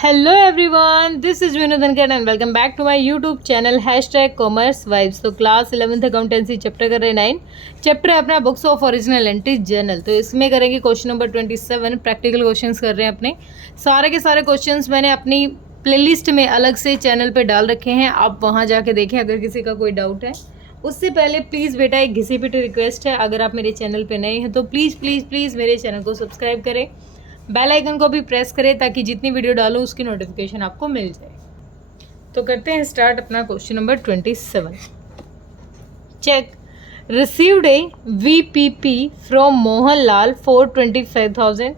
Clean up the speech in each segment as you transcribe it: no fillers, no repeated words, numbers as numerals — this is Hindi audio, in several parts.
Hello everyone, this is Vinod Dhankhar and welcome back to my YouTube channel commerce vibes. तो क्लास 11th अकाउंटेंसी चैप्टर कर रहे 9। चैप्टर है अपना books of original entry journal. तो इसमें करेंगे क्वेश्चन नंबर 27। प्रैक्टिकल क्वेश्चंस कर रहे हैं अपने। सारे के सारे क्वेश्चंस मैंने अपनी प्लेलिस्ट में अलग से चैनल पर डाल रखे हैं, आप वहाँ जाके देखें अगर किसी का कोई डाउट है। उससे पहले प्लीज़ बेटा एक घिसी पिटी रिक्वेस्ट है, अगर आप मेरे चैनल पर नए हैं तो प्लीज़ प्लीज़ प्लीज़ मेरे चैनल को सब्सक्राइब करें, बेल आइकन को भी प्रेस करें ताकि जितनी वीडियो डालूं उसकी नोटिफिकेशन आपको मिल जाए। तो करते हैं स्टार्ट अपना question number 27। Cheque received a VPP from Mohan Lal for 25,000,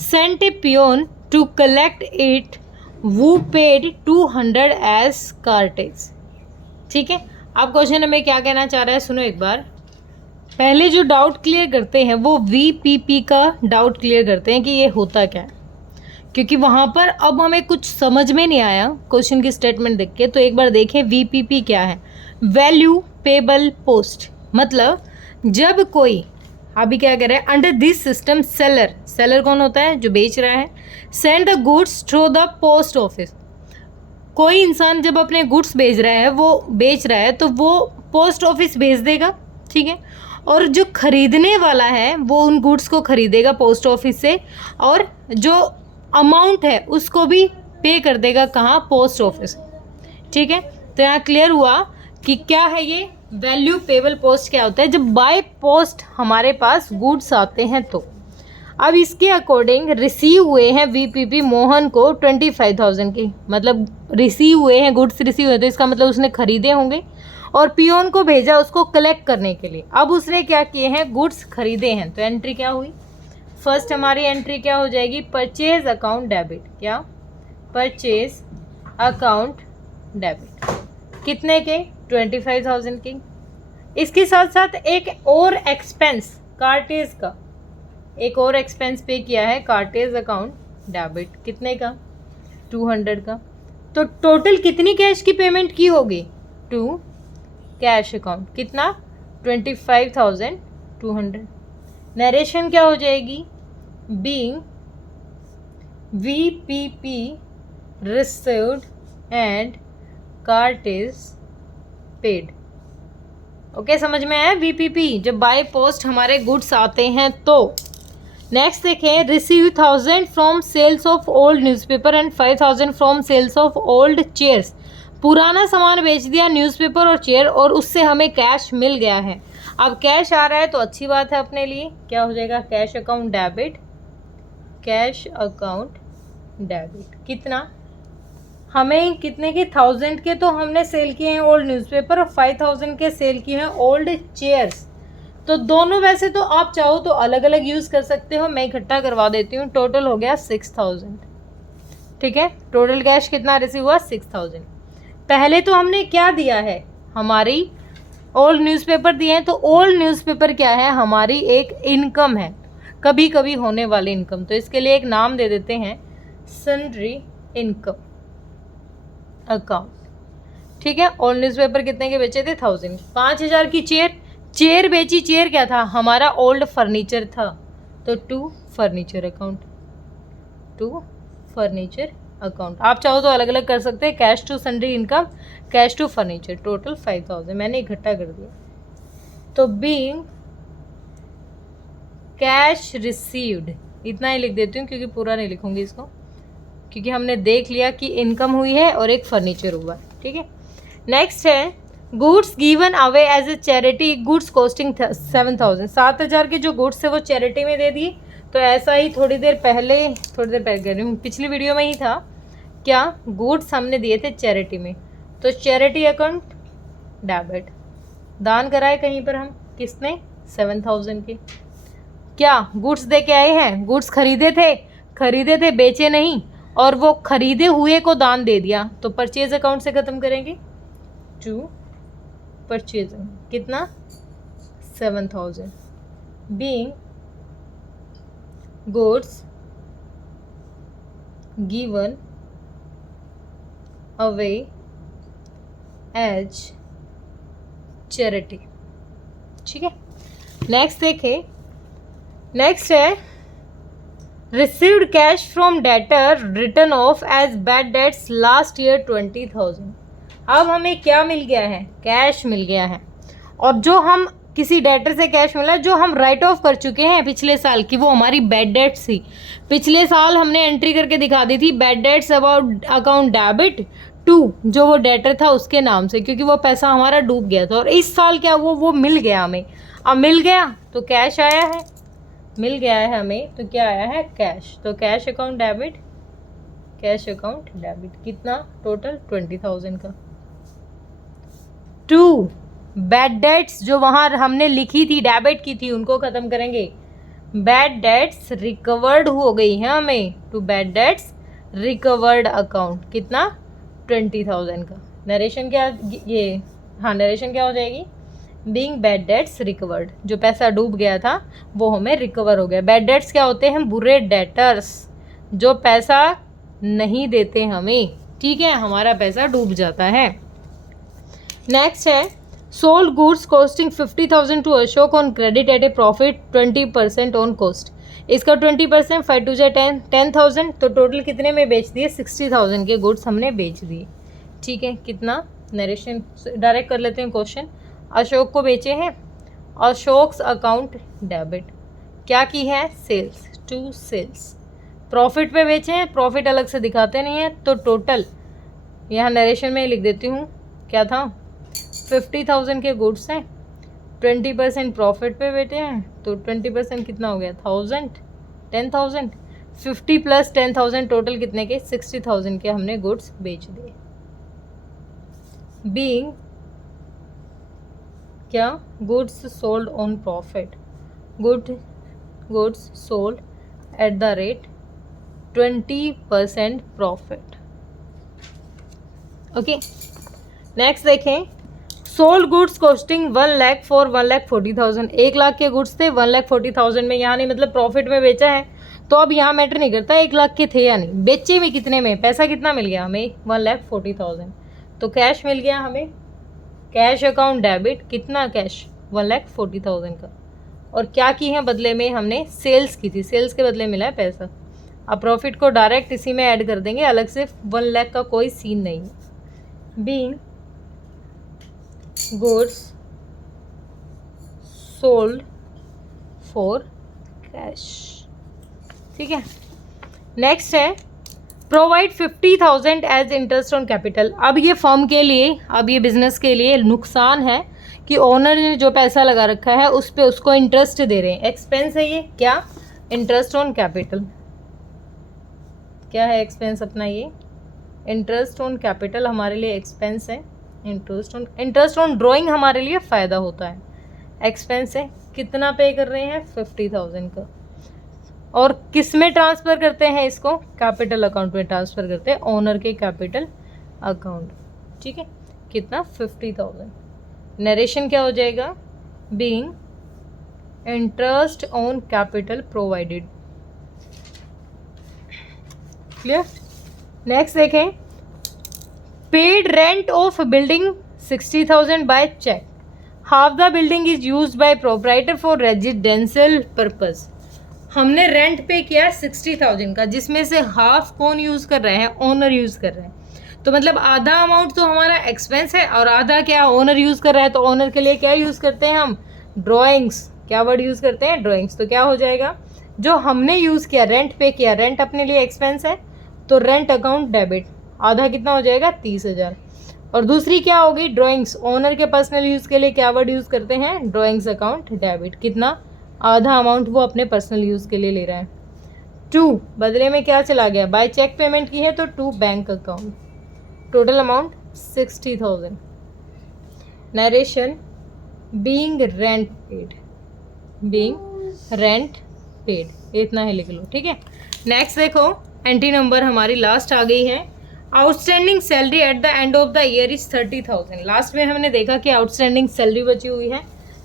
sent a peon to collect it, वो पेड 200 एज कार्टेज। ठीक है, अब क्वेश्चन हमें क्या कहना चाह रहा है, सुनो एक बार। पहले जो डाउट क्लियर करते हैं वो VPP का डाउट क्लियर करते हैं कि ये होता क्या है, क्योंकि वहाँ पर अब हमें कुछ समझ में नहीं आया क्वेश्चन की स्टेटमेंट देख के। तो एक बार देखें VPP क्या है। वैल्यू पेबल पोस्ट, मतलब जब कोई अभी क्या कह रहा है, अंडर दिस सिस्टम सेलर कौन होता है, जो बेच रहा है, send the goods through the post office. कोई इंसान जब अपने गुड्स बेच रहा है तो वो पोस्ट ऑफिस भेज देगा, ठीक है। और जो खरीदने वाला है वो उन गुड्स को खरीदेगा पोस्ट ऑफिस से, और जो अमाउंट है उसको भी पे कर देगा, कहाँ, पोस्ट ऑफिस। ठीक है, तो यहाँ क्लियर हुआ कि क्या है ये वैल्यू पेबल पोस्ट क्या होता है, जब बाय पोस्ट हमारे पास गुड्स आते हैं। तो अब इसके अकॉर्डिंग रिसीव हुए हैं VPP मोहन को 25,000 की, मतलब रिसीव हुए हैं, गुड्स रिसीव हुए, तो इसका मतलब उसने खरीदे होंगे और पियोन को भेजा उसको कलेक्ट करने के लिए। अब उसने क्या किए हैं, गुड्स खरीदे हैं। तो एंट्री क्या हुई, फर्स्ट हमारी एंट्री क्या हो जाएगी, परचेज अकाउंट डेबिट। क्या, परचेज अकाउंट डेबिट, कितने के, 25,000 की। इसके साथ साथ एक और एक्सपेंस कार्टेज का, एक और एक्सपेंस पे किया है, कार्टेज अकाउंट डेबिट, कितने का, 200 का। तो टोटल कितनी कैश की पेमेंट की होगी, टू कैश अकाउंट, कितना, 25,200। नरेशन क्या हो जाएगी, being VPP received and cartridge paid. Okay, समझ में आया। VPP जब बाय पोस्ट हमारे गुड्स आते हैं तो। नेक्स्ट देखें, receive 1,000 from sales of old newspaper and 5,000 from sales of old chairs. पुराना सामान बेच दिया, न्यूज़पेपर और चेयर, और उससे हमें कैश मिल गया है। अब कैश आ रहा है तो अच्छी बात है अपने लिए, क्या हो जाएगा, cash account debit, cash account debit. कितना, हमें कितने के, 1,000 के तो हमने सेल किए हैं ओल्ड न्यूज़पेपर, और 5,000 के सेल किए हैं ओल्ड चेयर्स। तो दोनों वैसे तो आप चाहो तो अलग अलग यूज़ कर सकते हो, मैं इकट्ठा करवा देती हूँ। टोटल हो गया 6,000। ठीक है, टोटल कैश कितना रिसीव हुआ, 6,000। पहले तो हमने क्या दिया है, हमारी ओल्ड न्यूज़पेपर दिए हैं। तो ओल्ड न्यूज़पेपर क्या है, हमारी एक इनकम है, कभी कभी होने वाली इनकम। तो इसके लिए एक नाम दे देते हैं, सन्ड्री इनकम अकाउंट। ठीक है, ओल्ड न्यूज़पेपर कितने के बेचे थे, 1,000। 5,000 की चेयर बेची। चेयर क्या था, हमारा ओल्ड फर्नीचर था, तो to furniture account, to furniture account. आप चाहो तो अलग अलग कर सकते हैं, cash to sundry income, cash to furniture. Total 5,000 मैंने इकट्ठा कर दिया। तो बीइंग कैश रिसीव्ड, इतना ही लिख देती हूँ क्योंकि पूरा नहीं लिखूंगी इसको, क्योंकि हमने देख लिया कि इनकम हुई है और एक फर्नीचर हुआ है। ठीक है, नेक्स्ट है goods given away as a charity, goods costing 7,000। 7,000 के जो गुड्स थे वो चैरिटी में दे दिए। तो ऐसा ही थोड़ी देर पहले कह रही हूँ, पिछली वीडियो में ही था, क्या, गुड्स हमने दिए थे चैरिटी में, तो चैरिटी अकाउंट डेबिट। दान कराए कहीं पर हम, किसने, 7,000 के। क्या, गुड्स दे के आए हैं, गुड्स खरीदे थे, बेचे नहीं, और वो खरीदे हुए को दान दे दिया। तो परचेज अकाउंट से ख़त्म करेंगे, टू परचेजिंग, कितना, 7,000। Being goods given away as charity. ठीक है, नेक्स्ट देखें, नेक्स्ट है received cash from debtor written off as bad debts last year 20,000। अब हमें क्या मिल गया है? कैश मिल गया है। और जो हम किसी डेटर से कैश मिला जो हम राइट ऑफ कर चुके हैं पिछले साल की, वो हमारी बैड डेट्स थी। पिछले साल हमने एंट्री करके दिखा दी थी bad debts about account debit to जो वो डेटर था उसके नाम से, क्योंकि वो पैसा हमारा डूब गया था। और इस साल क्या वो मिल गया हमें। अब मिल गया तो कैश आया है, मिल गया है हमें तो क्या आया है? कैश। तो cash account debit, cash account debit कितना? टोटल 20,000 का। टू बैड डेट्स जो वहाँ हमने लिखी थी डेबिट की थी उनको ख़त्म करेंगे। बैड डेट्स रिकवर्ड हो गई है हमें, to bad debts recovered account कितना? 20,000 का। नरेशन क्या ये? हाँ, नरेशन क्या हो जाएगी? बीइंग बैड डेट्स रिकवर्ड, जो पैसा डूब गया था वो हमें रिकवर हो गया। बैड डेट्स क्या होते हैं? बुरे डेटर्स जो पैसा नहीं देते हमें, ठीक है, हमारा पैसा डूब जाता है। नेक्स्ट है sold goods costing 50,000 to Ashok on credit at a profit 20% on cost. इसका 20% 5 टू 10,000, तो टोटल कितने में बेच दिए? 60,000 के गुड्स हमने बेच दिए, ठीक है। कितना? नरेशन डायरेक्ट कर लेते हैं क्वेश्चन। अशोक को बेचे हैं, अशोक्स अकाउंट डेबिट क्या की है? Sales, to sales. प्रॉफिट पे बेचे हैं, प्रॉफिट अलग से दिखाते नहीं है, तो टोटल यहाँ नरेशन में लिख देती हूँ क्या था? 50,000 के गुड्स हैं, 20% प्रॉफिट पे बेचे हैं, तो 20% कितना हो गया? 1000, 10,000। 50 प्लस 10,000 टोटल कितने के? 60,000 के हमने गुड्स बेच दिए। बीइंग क्या? Goods sold on profit, goods sold at the rate 20% profit. Okay, next देखें। Sold goods costing 1 lakh for 1,40,000। 1 lakh के गुड्स थे 1,40,000 में, यहाँ नहीं मतलब प्रॉफिट में बेचा है, तो अब यहाँ मैटर नहीं करता 1 लाख के थे या नहीं, बेचे में कितने में, पैसा कितना मिल गया हमें? 1,40,000। तो कैश मिल गया हमें, कैश अकाउंट डेबिट कितना? कैश 1,40,000 का। और क्या की है बदले में? हमने सेल्स की थी, सेल्स के बदले मिला है पैसा। अब प्रॉफिट को डायरेक्ट इसी में ऐड कर देंगे, अलग से 1 लाख का कोई सीन नहीं है। Being goods sold for cash, ठीक है। नेक्स्ट है provide 50,000 as interest on capital. अब ये फर्म के लिए, अब ये बिजनेस के लिए नुकसान है कि ओनर ने जो पैसा लगा रखा है उस पर उसको इंटरेस्ट दे रहे हैं। एक्सपेंस है ये, क्या? Interest on capital. क्या है एक्सपेंस अपना? ये इंटरेस्ट ऑन कैपिटल हमारे लिए एक्सपेंस है। इंटरेस्ट ऑन ड्राइंग हमारे लिए फ़ायदा होता है, एक्सपेंस है। कितना पे कर रहे हैं? 50,000 का। और किस में ट्रांसफ़र करते हैं इसको? कैपिटल अकाउंट में ट्रांसफ़र करते हैं, ओनर के कैपिटल अकाउंट, ठीक है। कितना? 50,000। नरेशन क्या हो जाएगा? Being interest on capital provided. Clear? Next देखें। Paid rent of building 60,000 by cheque. Half the building is used by proprietor for residential purpose. हमने रेंट पे किया 60,000 का, जिसमें से हाफ कौन यूज़ कर रहे हैं? ओनर यूज़ कर रहे हैं। तो मतलब आधा अमाउंट तो हमारा एक्सपेंस है और आधा क्या ओनर यूज़ कर रहा है। तो ओनर के लिए क्या यूज़ करते हैं हम? ड्राइंग्स। क्या वर्ड यूज़ करते हैं? ड्राइंग्स। तो क्या हो जाएगा? जो हमने यूज़ किया, रेंट पे किया, रेंट अपने लिए एक्सपेंस है, तो रेंट अकाउंट डेबिट। आधा कितना हो जाएगा? 30,000। और दूसरी क्या होगी? ड्राइंग्स। ओनर के पर्सनल यूज़ के लिए क्या वर्ड यूज़ करते हैं? Drawings account debit. कितना? आधा अमाउंट वो अपने पर्सनल यूज़ के लिए ले रहा है। 2 बदले में क्या चला गया? बाय चेक पेमेंट की है तो 2 bank account. Total amount 60,000। Narration being rent paid, being rent paid, इतना ही लिख लो, ठीक है। नेक्स्ट देखो, एंट्री नंबर हमारी लास्ट आ गई है। Outstanding salary at the end of the year is 30,000। Last में हमने देखा कि आउटस्टैंडिंग सैलरी बची हुई है।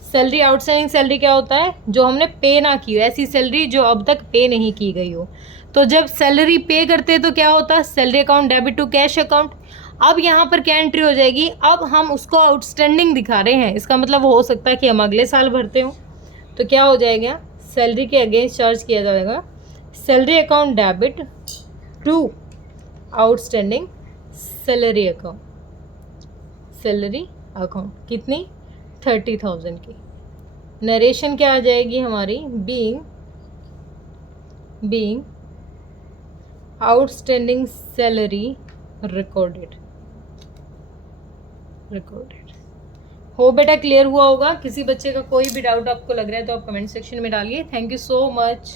सैलरी, आउटस्टैंडिंग सैलरी क्या होता है? जो हमने पे ना की हो, ऐसी सैलरी जो अब तक पे नहीं की गई हो। तो जब सैलरी पे करते तो क्या होता है? Salary account debit to cash account. अब यहाँ पर क्या एंट्री हो जाएगी? अब हम उसको आउटस्टैंडिंग दिखा रहे हैं, इसका मतलब वो हो सकता है कि हम अगले साल भरते हो। तो क्या हो जाएगा? सैलरी के अगेंस्ट चार्ज किया जाएगा salary account debit to outstanding salary account, salary account कितनी 30,000 की। नरेशन क्या आ जाएगी हमारी, बीइंग आउटस्टैंडिंग सैलरी रिकॉर्डेड। हो बेटा, क्लियर हुआ होगा। किसी बच्चे का कोई भी डाउट आपको लग रहा है तो आप कमेंट सेक्शन में डालिए। Thank you so much.